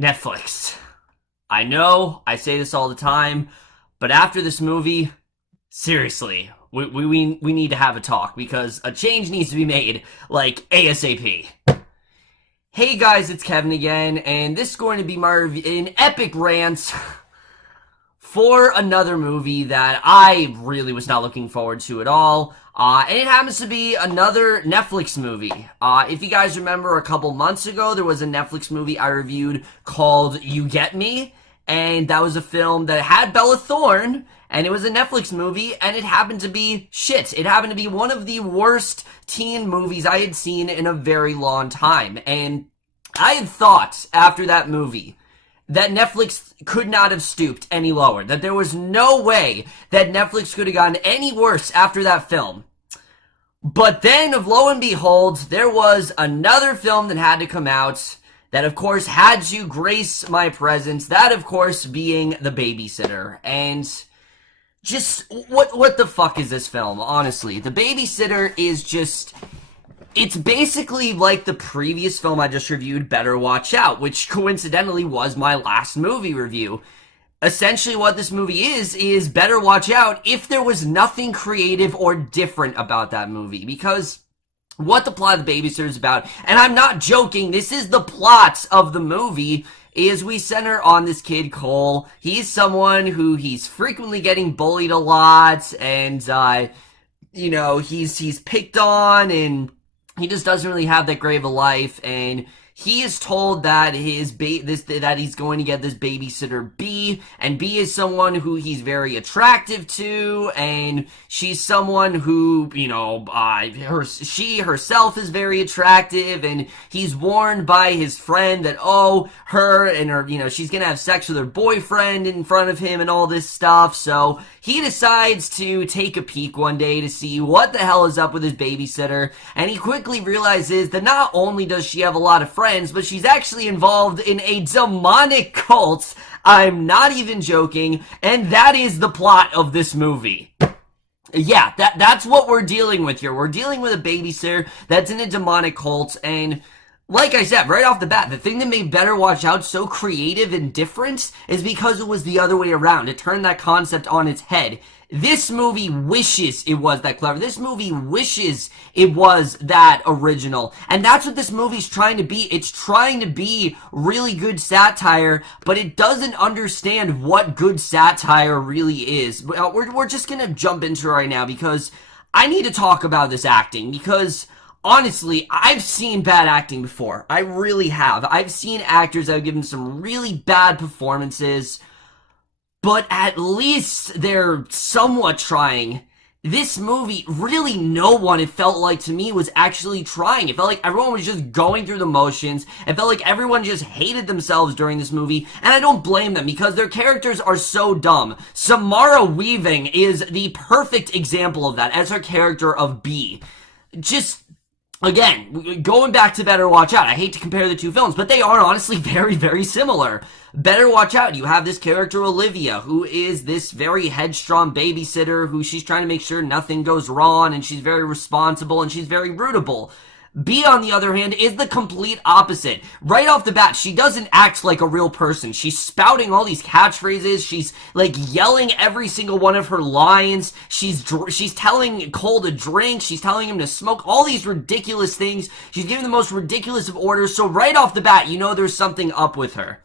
Netflix. I know, I say this all the time, but after this movie, seriously, we need to have a talk because a change needs to be made, like ASAP. Hey guys, it's Kevin again, and this is going to be my an epic rant for another movie that I really was not looking forward to at all. And it happens to be another Netflix movie. If you guys remember, a couple months ago, there was a Netflix movie I reviewed called You Get Me, and that was a film that had Bella Thorne, and it was a Netflix movie, and it happened to be shit. It happened to be one of the worst teen movies I had seen in a very long time, and I had thought, after that movie, that Netflix could not have stooped any lower, that there was no way that Netflix could have gotten any worse after that film. But then, lo and behold, there was another film that had to come out that, of course, had to grace my presence, that, of course, being The Babysitter. And just, what the fuck is this film, honestly? The Babysitter is just... It's basically like the previous film I just reviewed, Better Watch Out, which coincidentally was my last movie review. Essentially what this movie is Better Watch Out if there was nothing creative or different about that movie. Because what the plot of The Babysitter is about, and I'm not joking, this is the plot of the movie, is we center on this kid, Cole. He's someone who he's frequently getting bullied a lot, and, he's picked on, and he just doesn't really have that great of a life, and he is told that that he's going to get this babysitter B, and B is someone who he's very attractive to, and she's someone who, she herself is very attractive, and he's warned by his friend that, she's gonna have sex with her boyfriend in front of him and all this stuff, so he decides to take a peek one day to see what the hell is up with his babysitter, and he quickly realizes that not only does she have a lot of friends, but she's actually involved in a demonic cult. I'm not even joking, and that is the plot of this movie. Yeah, that's what we're dealing with here. We're dealing with a babysitter that's in a demonic cult, and like I said, right off the bat, the thing that made Better Watch Out so creative and different is because it was the other way around. It turned that concept on its head. This movie wishes it was that clever. This movie wishes it was that original. And that's what this movie's trying to be. It's trying to be really good satire, but it doesn't understand what good satire really is. We're just gonna jump into it right now because I need to talk about this acting because honestly, I've seen bad acting before. I really have. I've seen actors that have given some really bad performances, but at least they're somewhat trying. This movie, really no one, it felt like to me, was actually trying. It felt like everyone was just going through the motions. It felt like everyone just hated themselves during this movie, and I don't blame them because their characters are so dumb. Samara Weaving is the perfect example of that as her character of B. Just... Again, going back to Better Watch Out, I hate to compare the two films, but they are honestly very, very similar. Better Watch Out, you have this character Olivia, who is this very headstrong babysitter who she's trying to make sure nothing goes wrong, and she's very responsible, and she's very rootable. B, on the other hand, is the complete opposite. Right off the bat, she doesn't act like a real person. She's spouting all these catchphrases. She's, yelling every single one of her lines. She's telling Cole to drink. She's telling him to smoke. All these ridiculous things. She's giving the most ridiculous of orders. So right off the bat, you know there's something up with her.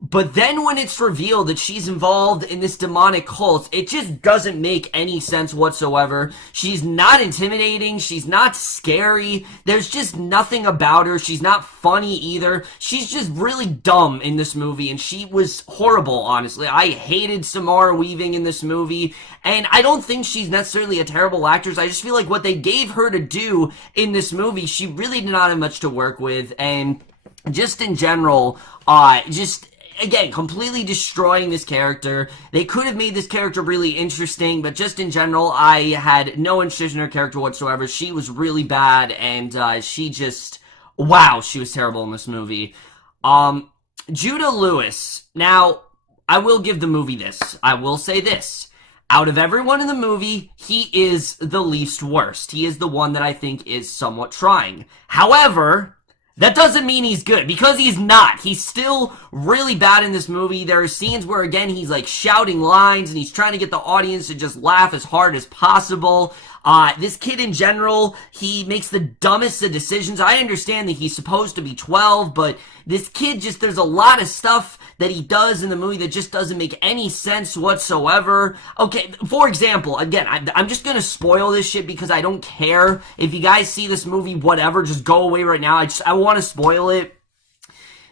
But then when it's revealed that she's involved in this demonic cult, it just doesn't make any sense whatsoever. She's not intimidating. She's not scary. There's just nothing about her. She's not funny either. She's just really dumb in this movie, and she was horrible, honestly. I hated Samara Weaving in this movie, and I don't think she's necessarily a terrible actress. I just feel like what they gave her to do in this movie, she really did not have much to work with, and just in general, again, completely destroying this character. They could have made this character really interesting, but just in general, I had no interest in her character whatsoever. She was really bad, and she just... Wow, she was terrible in this movie. Judah Lewis. Now, I will give the movie this. I will say this. Out of everyone in the movie, he is the least worst. He is the one that I think is somewhat trying. However, That doesn't mean he's good, because he's not. He's still really bad in this movie. There are scenes where, again, he's like shouting lines and he's trying to get the audience to just laugh as hard as possible. This kid in general, he makes the dumbest of decisions. I understand that he's supposed to be 12, but this kid just, there's a lot of stuff that he does in the movie that just doesn't make any sense whatsoever. Okay, for example, again, I'm just gonna spoil this shit because I don't care. If you guys see this movie, whatever, just go away right now. I want to spoil it.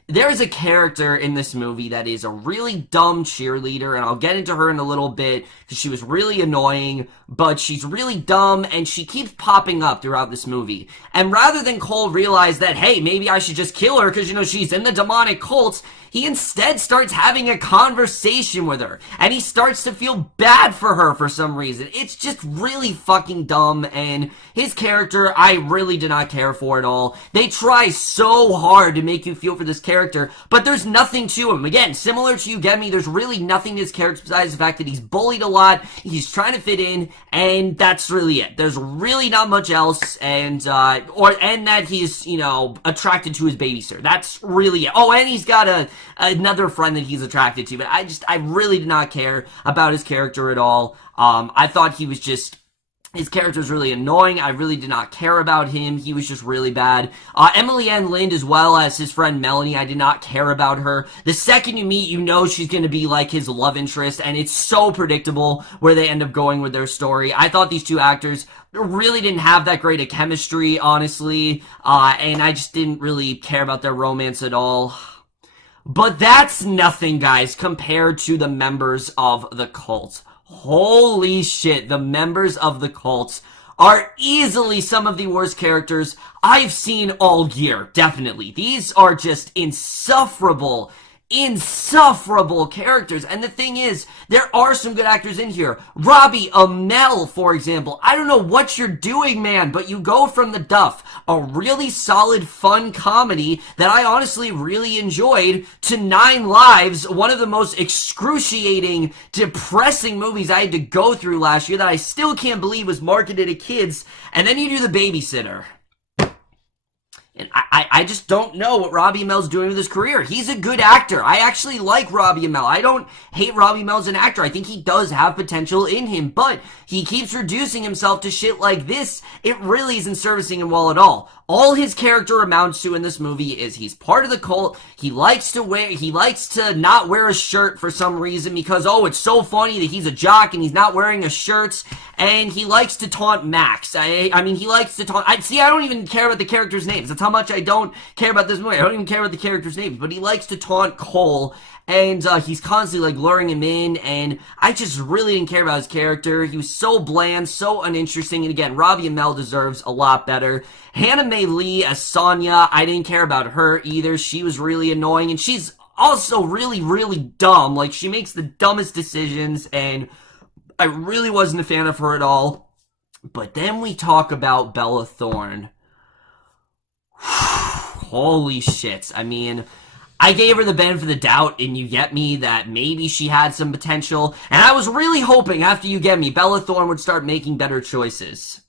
There's a character in this movie that is a really dumb cheerleader, and I'll get into her in a little bit because she was really annoying, but she's really dumb, and she keeps popping up throughout this movie. And rather than Cole realize that, hey, maybe I should just kill her because, you know, she's in the demonic cult, he instead starts having a conversation with her, and he starts to feel bad for her for some reason. It's just really fucking dumb, and his character, I really do not care for at all. They try so hard to make you feel for this character, but there's nothing to him. Again, similar to You Get Me, there's really nothing to his character besides the fact that he's bullied a lot, he's trying to fit in, and that's really it. There's really not much else, and that he's, you know, attracted to his babysitter. That's really it. Oh, and he's got another friend that he's attracted to, but I really did not care about his character at all. I thought he was just, his character was really annoying. I really did not care about him. He was just really bad. Emily Ann Lind, as well as his friend Melanie, I did not care about her. The second you meet, you know she's going to be like his love interest, and it's so predictable where they end up going with their story. I thought these two actors really didn't have that great a chemistry, honestly, and I just didn't really care about their romance at all. But that's nothing, guys, compared to the members of the cult. Holy shit, the members of the cult are easily some of the worst characters I've seen all year, definitely. These are just insufferable characters. And the thing is, there are some good actors in here. Robbie, Amell, for example. I don't know what you're doing, man, but you go from the duff, a really solid, fun comedy that I honestly really enjoyed, to 9 Lives, one of the most excruciating, depressing movies I had to go through last year that I still can't believe was marketed to kids, and then you do The Babysitter. And I just don't know what Robbie Amell's doing with his career. He's a good actor. I actually like Robbie Amell. I don't hate Robbie Amell as an actor. I think he does have potential in him, but he keeps reducing himself to shit like this. It really isn't servicing him well at all. All his character amounts to in this movie is he's part of the cult. He likes to not wear a shirt for some reason because, oh, it's so funny that he's a jock and he's not wearing a shirt. And he likes to taunt Max. I mean, he likes to taunt... I don't even care about the characters' names. That's how much I don't care about this movie. I don't even care about the characters' names. But he likes to taunt Cole. And he's constantly, like, luring him in. And I just really didn't care about his character. He was so bland, so uninteresting. And again, Robbie Amell deserves a lot better. Hana May Lee as Sonia, I didn't care about her either. She was really annoying. And she's also really, really dumb. Like, she makes the dumbest decisions. And I really wasn't a fan of her at all. But then we talk about Bella Thorne. Holy shit. I mean, I gave her the benefit of the doubt in You Get Me that maybe she had some potential. And I was really hoping after You Get Me, Bella Thorne would start making better choices.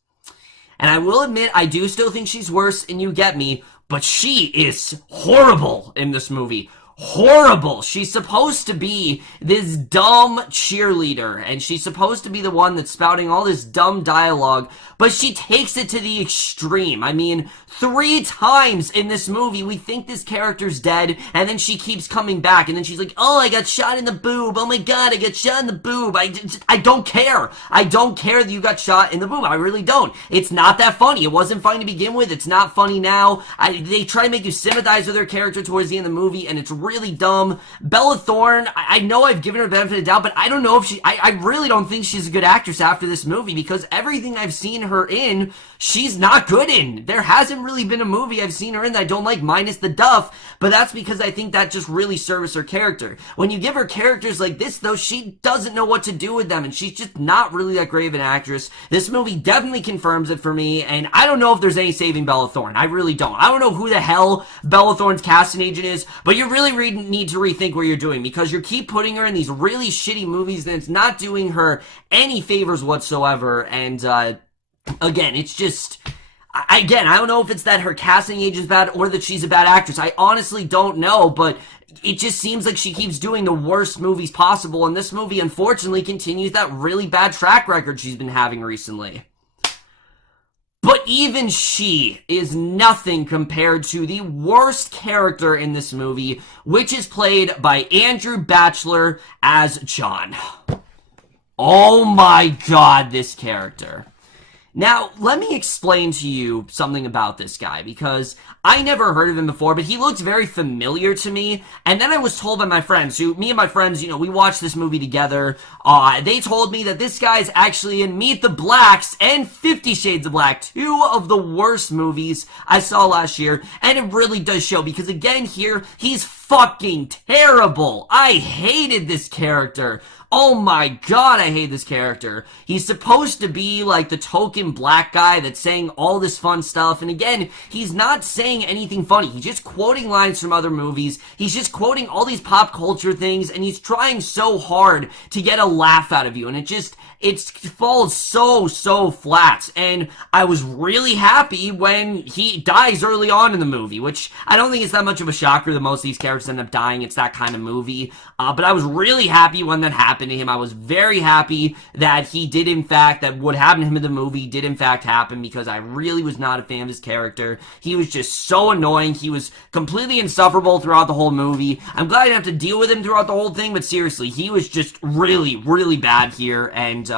And I will admit, I do still think she's worse in You Get Me, but she is horrible in this movie. Horrible. She's supposed to be this dumb cheerleader, and she's supposed to be the one that's spouting all this dumb dialogue, but she takes it to the extreme. I mean, 3 times in this movie, we think this character's dead, and then she keeps coming back, and then she's like, oh, I got shot in the boob. Oh my god, I got shot in the boob. I don't care. I don't care that you got shot in the boob. I really don't. It's not that funny. It wasn't funny to begin with. It's not funny now. They try to make you sympathize with their character towards the end of the movie, and it's really dumb. Bella Thorne, I know I've given her the benefit of the doubt, but I don't know if I really don't think she's a good actress after this movie, because everything I've seen her in, she's not good in. There hasn't really been a movie I've seen her in that I don't like, minus The Duff, but that's because I think that just really serves her character. When you give her characters like this, though, she doesn't know what to do with them, and she's just not really that great of an actress. This movie definitely confirms it for me, and I don't know if there's any saving Bella Thorne. I really don't. I don't know who the hell Bella Thorne's casting agent is, but you really need to rethink what you're doing, because you keep putting her in these really shitty movies and it's not doing her any favors whatsoever. And again, it's just, Again, I don't know if it's that her casting agent's bad or that she's a bad actress. I honestly don't know, but it just seems like she keeps doing the worst movies possible, and this movie, unfortunately, continues that really bad track record she's been having recently. But even she is nothing compared to the worst character in this movie, which is played by Andrew Bachelor as John. Oh my god, this character. Now, let me explain to you something about this guy, because I never heard of him before, but he looked very familiar to me, and then I was told by my friends, me and my friends, we watched this movie together, they told me that this guy's actually in Meet the Blacks and 50 Shades of Black, two of the worst movies I saw last year, and it really does show, because again here, he's fucking terrible. I hated this character. Oh my god, I hate this character. He's supposed to be like the token black guy that's saying all this fun stuff, and again, he's not saying anything funny. He's just quoting lines from other movies. He's just quoting all these pop culture things, and he's trying so hard to get a laugh out of you, and it falls so flat. And I was really happy when he dies early on in the movie, which I don't think it's that much of a shocker that most of these characters end up dying. It's that kind of movie. But I was really happy when that happened to him. I was very happy that that what happened to him in the movie did in fact happen, because I really was not a fan of his character. He was just so annoying. He was completely insufferable throughout the whole movie. I'm glad I didn't have to deal with him throughout the whole thing, but seriously, he was just really bad here, and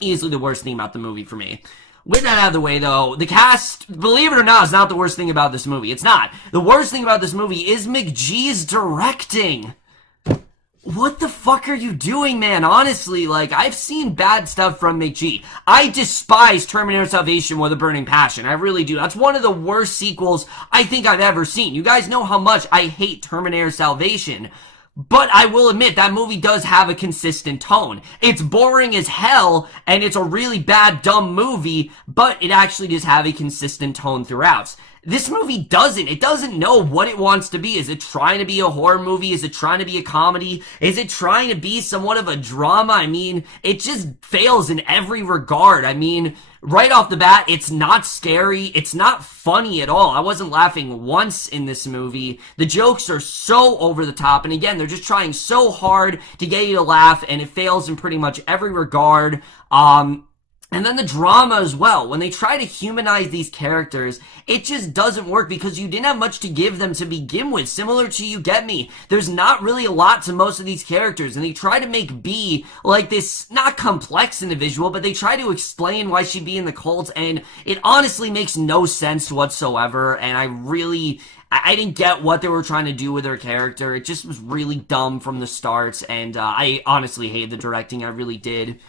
easily the worst thing about the movie for me. With that out of the way, though, the cast, believe it or not, is not the worst thing about this movie. It's not. The worst thing about this movie is Mick G's directing. What the fuck are you doing, man? Honestly, I've seen bad stuff from Mick G. I despise Terminator Salvation with a burning passion. I really do. That's one of the worst sequels I think I've ever seen. You guys know how much I hate Terminator Salvation. But I will admit, that movie does have a consistent tone. It's boring as hell, and it's a really bad, dumb movie, but it actually does have a consistent tone throughout. This movie doesn't. It doesn't know what it wants to be. Is it trying to be a horror movie? Is it trying to be a comedy? Is it trying to be somewhat of a drama? I mean, it just fails in every regard. I mean, right off the bat, it's not scary. It's not funny at all. I wasn't laughing once in this movie. The jokes are so over the top, and again, they're just trying so hard to get you to laugh, and it fails in pretty much every regard. And then the drama as well. When they try to humanize these characters, it just doesn't work because you didn't have much to give them to begin with. Similar to You Get Me, there's not really a lot to most of these characters, and they try to make B like this, not complex individual, but they try to explain why she'd be in the cult, and it honestly makes no sense whatsoever, and I didn't get what they were trying to do with her character. It just was really dumb from the start, and I honestly hated the directing. I really did.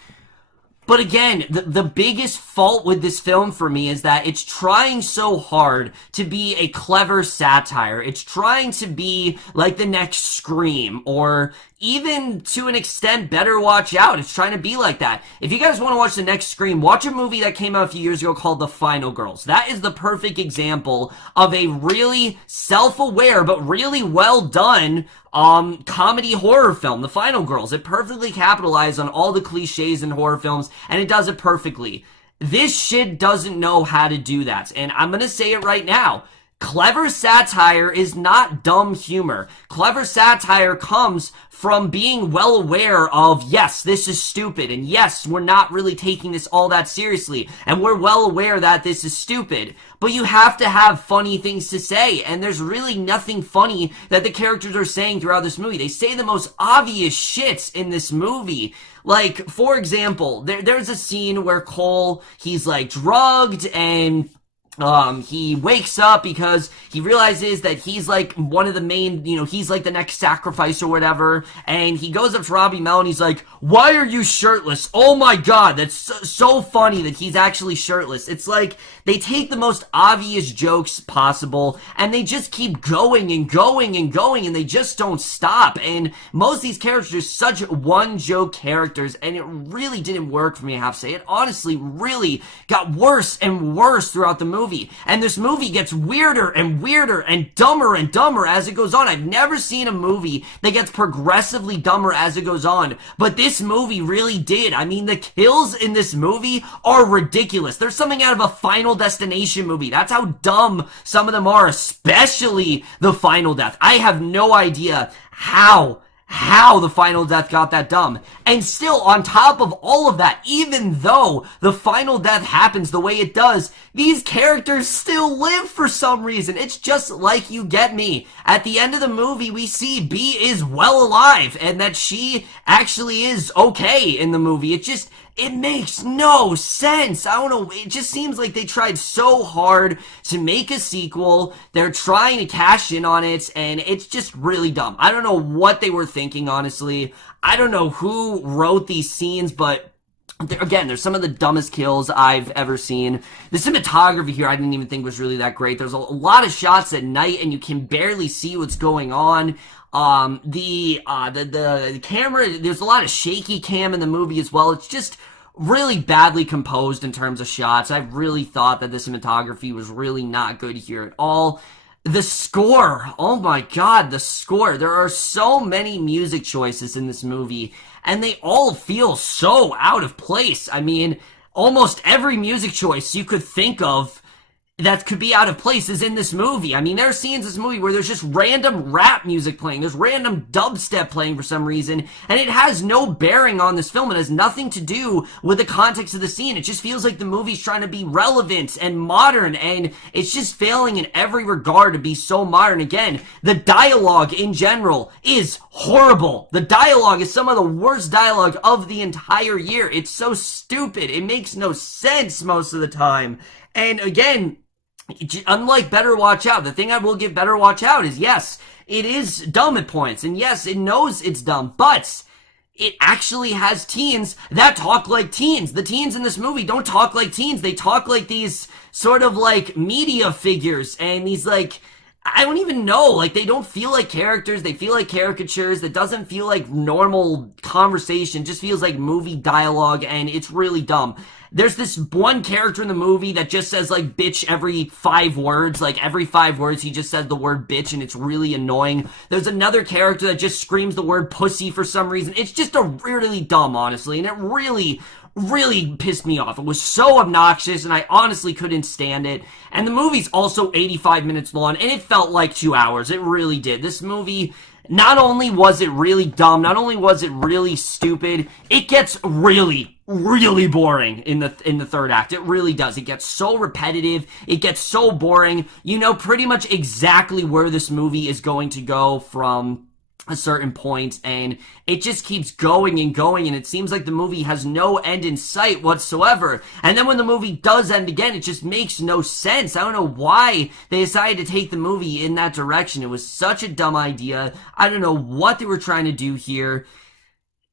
But again, the biggest fault with this film for me is that it's trying so hard to be a clever satire. It's trying to be like the next Scream, or even to an extent Better Watch Out. It's trying to be like that. If you guys want to watch the next Scream, watch a movie that came out a few years ago called The Final Girls. That is the perfect example of a really self-aware but really well done comedy horror film, The Final Girls. It perfectly capitalized on all the cliches in horror films, and it does it perfectly. This shit doesn't know how to do that, and I'm gonna say it right now. Clever satire is not dumb humor. Clever satire comes from being well aware of, yes, this is stupid, and yes, we're not really taking this all that seriously, and we're well aware that this is stupid. But you have to have funny things to say, and there's really nothing funny that the characters are saying throughout this movie. They say the most obvious shits in this movie. Like, for example, there's a scene where Cole, he's drugged, and he wakes up because he realizes that he's one of the main, he's the next sacrifice or whatever, and he goes up to Robbie Amell and he's like, "Why are you shirtless? Oh my god, that's so funny that he's actually shirtless." It's they take the most obvious jokes possible and they just keep going and going and going, and they just don't stop. And most of these characters are such one joke characters, and it really didn't work for me, I have to say. It honestly really got worse and worse throughout the movie. movie. And this movie gets weirder and weirder and dumber as it goes on. I've never seen a movie that gets progressively dumber as it goes on, but this movie really did. I mean, the kills in this movie are ridiculous. There's something out of a Final Destination movie. That's how dumb some of them are, especially the final death. I have no idea how the final death got that dumb. And still, on top of all of that, even though the final death happens the way it does, these characters still live for some reason. It's just like You Get Me. At the end of the movie, we see B is well alive, and that she actually is okay in the movie. It makes no sense. I don't know. It just seems like they tried so hard to make a sequel. They're trying to cash in on it, and it's just really dumb. I don't know what they were thinking, honestly. I don't know who wrote these scenes, but again, there's some of the dumbest kills I've ever seen. The cinematography here I didn't even think was really that great. There's a lot of shots at night, and you can barely see what's going on. The camera, there's a lot of shaky cam in the movie as well. It's just really badly composed in terms of shots. I really thought that the cinematography was really not good here at all. The score, oh my god, the score. There are so many music choices in this movie, and they all feel so out of place. I mean, almost every music choice you could think of that could be out of place is in this movie. I mean, there are scenes in this movie where there's just random rap music playing. There's random dubstep playing for some reason, and it has no bearing on this film. It has nothing to do with the context of the scene. It just feels like the movie's trying to be relevant and modern, and it's just failing in every regard to be so modern. Again, the dialogue in general is horrible. The dialogue is some of the worst dialogue of the entire year. It's so stupid. It makes no sense most of the time. And again, unlike Better Watch Out, the thing I will give Better Watch Out is, yes, it is dumb at points, and yes, it knows it's dumb, but it actually has teens that talk like teens. The teens in this movie don't talk like teens. They talk like these sort of like media figures, and these like, I don't even know, like they don't feel like characters. They feel like caricatures. It doesn't feel like normal conversation. It just feels like movie dialogue, and it's really dumb. There's this one character in the movie that just says, like, bitch every 5 words. Like, every 5 words he just says the word bitch, and it's really annoying. There's another character that just screams the word pussy for some reason. It's just really dumb, honestly, and it really pissed me off. It was so obnoxious, and I honestly couldn't stand it. And the movie's also 85 minutes long, and it felt like 2 hours. It really did. This movie, not only was it really dumb, not only was it really stupid, it gets really boring in the third act. It really does. It gets so repetitive. It gets so boring. You know pretty much exactly where this movie is going to go from a certain point, and it just keeps going and going, and it seems like the movie has no end in sight whatsoever. And then when the movie does end again, it just makes no sense. I don't know why they decided to take the movie in that direction. It was such a dumb idea. I don't know what they were trying to do here.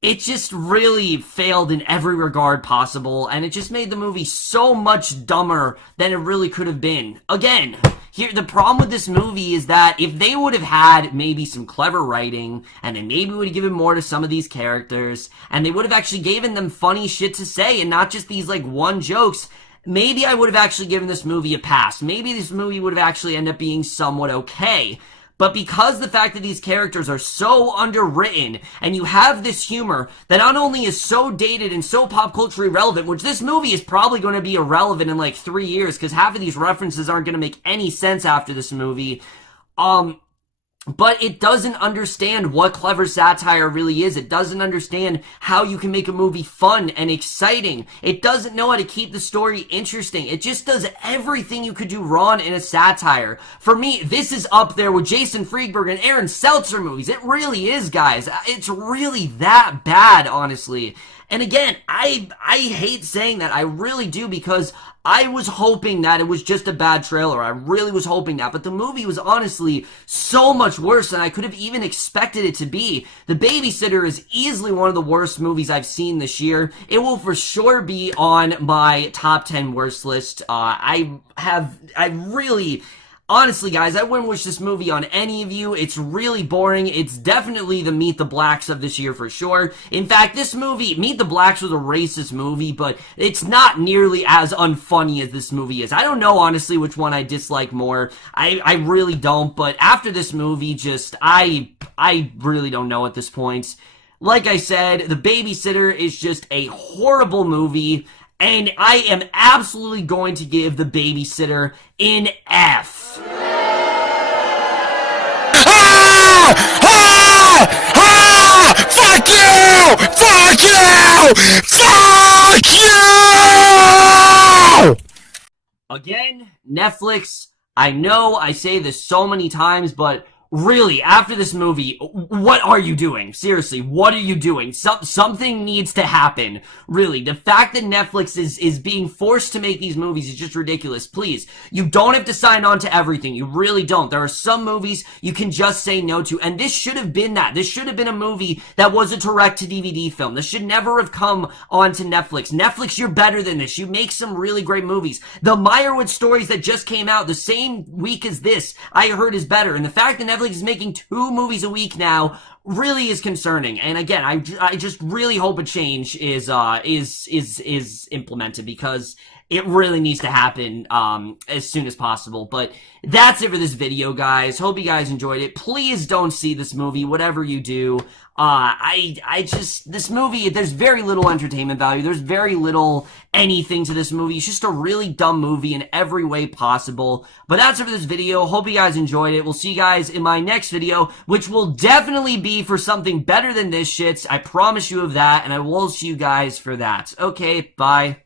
It just really failed in every regard possible, and it just made the movie so much dumber than it really could have been. Again, here, the problem with this movie is that if they would have had maybe some clever writing, and they maybe would have given more to some of these characters, and they would have actually given them funny shit to say, and not just these, like, one jokes, maybe I would have actually given this movie a pass. Maybe this movie would have actually ended up being somewhat okay. But because the fact that these characters are so underwritten, and you have this humor that not only is so dated and so pop culturally relevant, which this movie is probably going to be irrelevant in like 3 years, because half of these references aren't going to make any sense after this movie, but it doesn't understand what clever satire really is. It doesn't understand how you can make a movie fun and exciting. It doesn't know how to keep the story interesting. It just does everything you could do wrong in a satire. For me, this is up there with Jason Friedberg and Aaron Seltzer movies. It really is, guys. It's really that bad, honestly. And again, I hate saying that. I really do, because I was hoping that it was just a bad trailer. I really was hoping that. But the movie was honestly so much worse than I could have even expected it to be. The Babysitter is easily one of the worst movies I've seen this year. It will for sure be on my top 10 worst list. honestly, guys, I wouldn't wish this movie on any of you. It's really boring. It's definitely the Meet the Blacks of this year for sure. In fact, this movie, Meet the Blacks, was a racist movie, but it's not nearly as unfunny as this movie is. I don't know, honestly, which one I dislike more. I really don't, but after this movie, I really don't know at this point. Like I said, The Babysitter is just a horrible movie, and I am absolutely going to give The Babysitter an F. Ah! Ah! Ah! Fuck you! Fuck you! Fuck you! Again, Netflix, I know I say this so many times, but really, after this movie, what are you doing? Seriously, what are you doing? Something needs to happen. Really, the fact that Netflix is being forced to make these movies is just ridiculous. Please, you don't have to sign on to everything. You really don't. There are some movies you can just say no to, and this should have been that. This should have been a movie that was a direct-to-DVD film. This should never have come onto Netflix. Netflix, you're better than this. You make some really great movies. The Meyerwood stories that just came out the same week as this, I heard, is better, and the fact that Netflix is making 2 movies a week now really is concerning. And again, I just really hope a change is implemented, because it really needs to happen as soon as possible. But that's it for this video, guys. Hope you guys enjoyed it. Please don't see this movie, whatever you do. This movie, there's very little entertainment value. There's very little anything to this movie. It's just a really dumb movie in every way possible. But that's it for this video. Hope you guys enjoyed it. We'll see you guys in my next video, which will definitely be for something better than this shit. I promise you of that, and I will see you guys for that. Okay, bye.